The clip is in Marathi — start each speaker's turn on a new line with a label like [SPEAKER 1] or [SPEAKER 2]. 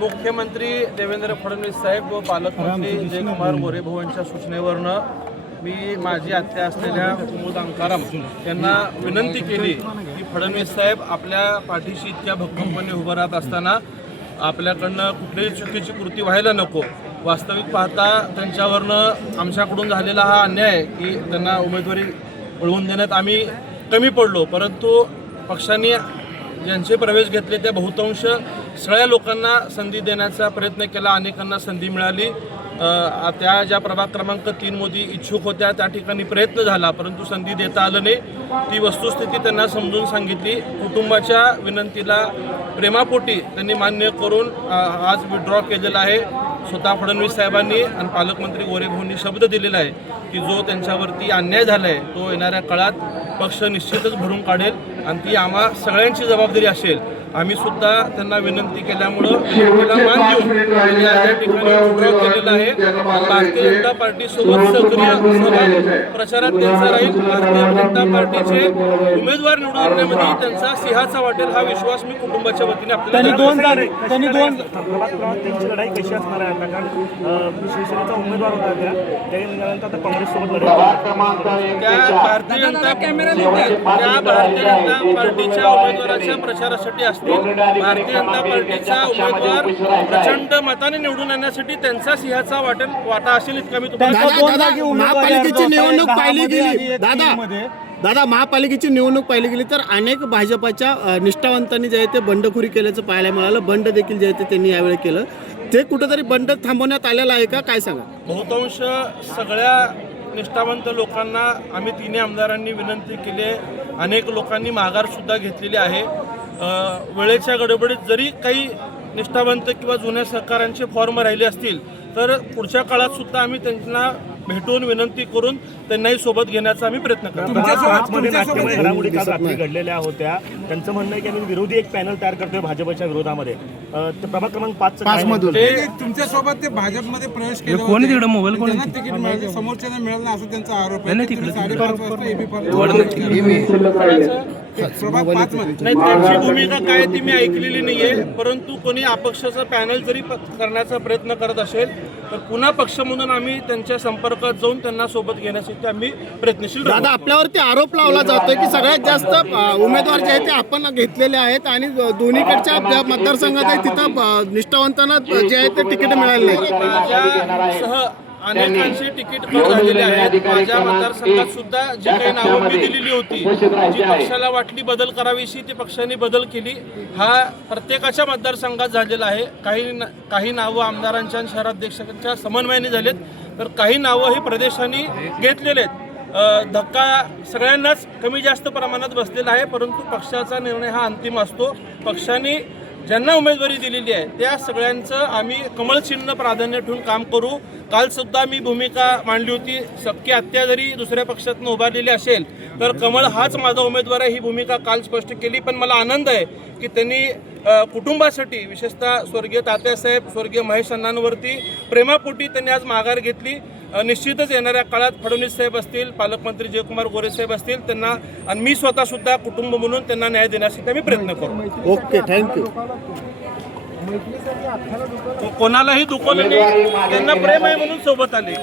[SPEAKER 1] मुख्यमंत्री देवेंद्र फडणवीस साहेब व पालकमंत्री जयकुमार मोरे यांच्या सूचनेवरनं मी माझी आत्या असलेल्या कुमुद अंकाराम यांना विनंती केली की फडणवीस साहेब आपल्या पाठीशी इतक्या भक्कमपणे उभं राहत असताना आपल्याकडनं कुठलीही चुकीची कृती व्हायला नको. वास्तविक पाहता त्यांच्यावरनं आमच्याकडून झालेला हा अन्याय की त्यांना उमेदवारी मिळवून देण्यात आम्ही कमी पडलो. परंतु पक्षाने ज्यांचे प्रवेश घेतले त्या बहुतांश सगळ्या लोकांना संधी देण्याचा प्रयत्न केला अनेकांना संधी मिळाली. त्या ज्या प्रभाग क्रमांक तीन मोदी इच्छुक होत्या त्या ठिकाणी प्रयत्न झाला परंतु संधी देता आलं नाही. ती वस्तुस्थिती त्यांना समजून सांगितली. कुटुंबाच्या विनंतीला प्रेमापोटी त्यांनी मान्य करून आज विड्रॉ केलेला आहे. स्वतः फडणवीस साहेबांनी आणि पालकमंत्री गोरेभाऊंनी शब्द दिलेला आहे की जो त्यांच्यावरती अन्याय झाला आहे तो येणाऱ्या काळात पक्ष निश्चितच भरून काढेल आणि ती आम्हा सगळ्यांची जबाबदारी असेल. आम्ही सुद्धा त्यांना विनंती केल्यामुळं विनंतीला मान देऊन त्यांनी आज या ठिकाणी withdraw केलेलं आहे. भारतीय जनता पार्टी सोबत सक्रिय सहभाग प्रचारात त्यांचा राहील. भारतीय जनता पार्टीचे उमेदवार निवडून आणण्यामध्ये त्यांचा सिंहाचा वाटेल हा विश्वास मी कुटुंबाच्या वतीने आपल्याला.
[SPEAKER 2] दोन त्यांनी दोन
[SPEAKER 3] तीनची लढाई कशी असणार आहे आता कारण शिवसेनेचा उमेदवार होता त्या. त्याही निघाल्यानंतर आता काँग्रेससोबत.
[SPEAKER 1] त्या भारतीय जनता त्या भारतीय जनता पार्टीच्या उमेदवाराच्या प्रचारासाठी असतील भारतीय जनता पार्टीचा उमेदवार प्रचंड मताने निवडून आणण्यासाठी त्यांचा सिंहाचा वाटेल वाटा असेल इतका मी तुम्हाला
[SPEAKER 4] महापालिकेची निवडणूक पाहिली गेली. दादा महापालिकेची निवडणूक पाहिली गेली तर अनेक भाजपाच्या निष्ठावंतांनी जे आहे ते बंडखोरी केल्याचं पाहायला मिळालं. बंड देखील जे आहे ते त्यांनी यावेळी केलं. ते कुठेतरी बंड थांबवण्यात आलेलं आहे का? काय सांगा?
[SPEAKER 1] बहुतांश सगळ्या निष्ठावंत लोकांना आम्ही तिन्ही आमदारांनी विनंती केली आहे. अनेक लोकांनी माघार सुद्धा घेतलेली आहे. वेळेच्या गडबडीत जरी काही निष्ठावंत किंवा जुन्या सहकाऱ्यांचे फॉर्म राहिले असतील तर पुढच्या काळात सुद्धा आम्ही त्यांना भेटून विनंती करून त्यांनाही सोबत घेण्याचा आम्ही प्रयत्न करतो
[SPEAKER 3] घडामोडी काल रात्री घडलेल्या होत्या त्यांचं म्हणणं आहे की आम्ही विरोधी एक पॅनल तयार करतोय भाजपच्या विरोधामध्ये प्रभाग क्रमांक पाच
[SPEAKER 1] ते
[SPEAKER 5] तुमच्यासोबत ते भाजपमध्ये प्रवेश केले कोणी तिकडे मोबाईल कोणी तिकीट मिळालं समोरच्याला मिळालं असं त्यांचा आरोप आहे साडेपाच वाजता एबी मध्ये
[SPEAKER 1] नाही त्यांची भूमिका काय ती मी ऐकलेली नाहीये परंतु कोणी अपक्षाचा पॅनल जरी करण्याचा प्रयत्न करत असेल तर पुन्हा पक्ष म्हणून आम्ही त्यांच्या संपर्कात जाऊन त्यांना सोबत घेण्यासाठी आम्ही प्रयत्नशील.
[SPEAKER 4] दादा आपल्यावरती आरोप लावला जातोय की सगळ्यात जास्त उमेदवार जे आहेत ते आपण घेतलेले आहेत आणि दोन्हीकडच्या ज्या मतदारसंघात आहे तिथं निष्ठावंतांना जे आहे ते तिकीट मिळाले नाही
[SPEAKER 1] अनेकांची तिकीट कट झालेली आहेत. माझ्या मतदारसंघात सुद्धा जी काही नावं मी दिलेली होती जी पक्षाला वाटली बदल करावीशी ती पक्षाने बदल केली. हा प्रत्येकाच्या मतदारसंघात झालेला आहे. काही न- काही नावं आमदारांच्या आणि शहराध्यक्षांच्या समन्वयाने झालेत. तर काही नावं ही प्रदेशांनी घेतलेले आहेत. धक्का सगळ्यांनाच कमी जास्त प्रमाणात बसलेला आहे परंतु पक्षाचा निर्णय हा अंतिम असतो. पक्षाने ज्यांना उमेदवारी दिलेली आहे त्या सगळ्यांचं आम्ही कमळ चिन्ह प्राधान्य ठेवून काम करू. काल सुद्धा मी भूमिका मांडली होती सबकी हत्या जरी दुसऱ्या पक्षातून उभारलेली असेल तर कमळ हाच माझा उमेदवार आहे ही भूमिका काल स्पष्ट केली. पण मला आनंद आहे की त्यांनी कुटुंबासाठी विशेषतः स्वर्गीय तात्यासाहेब स्वर्गीय महेश अण्णांवरती प्रेमापोटी त्यांनी आज माघार घेतली. निश्चितच येणाऱ्या काळात फडणवीस साहेब असतील पालकमंत्री जयकुमार गोरे साहेब असतील त्यांना आणि मी स्वतः सुद्धा कुटुंब म्हणून त्यांना न्याय देण्यासाठी आम्ही प्रयत्न करू.
[SPEAKER 4] ओके थँक्यू
[SPEAKER 1] कोणालाही दुखवलं नाही त्यांना प्रेम आहे म्हणून सोबत आले.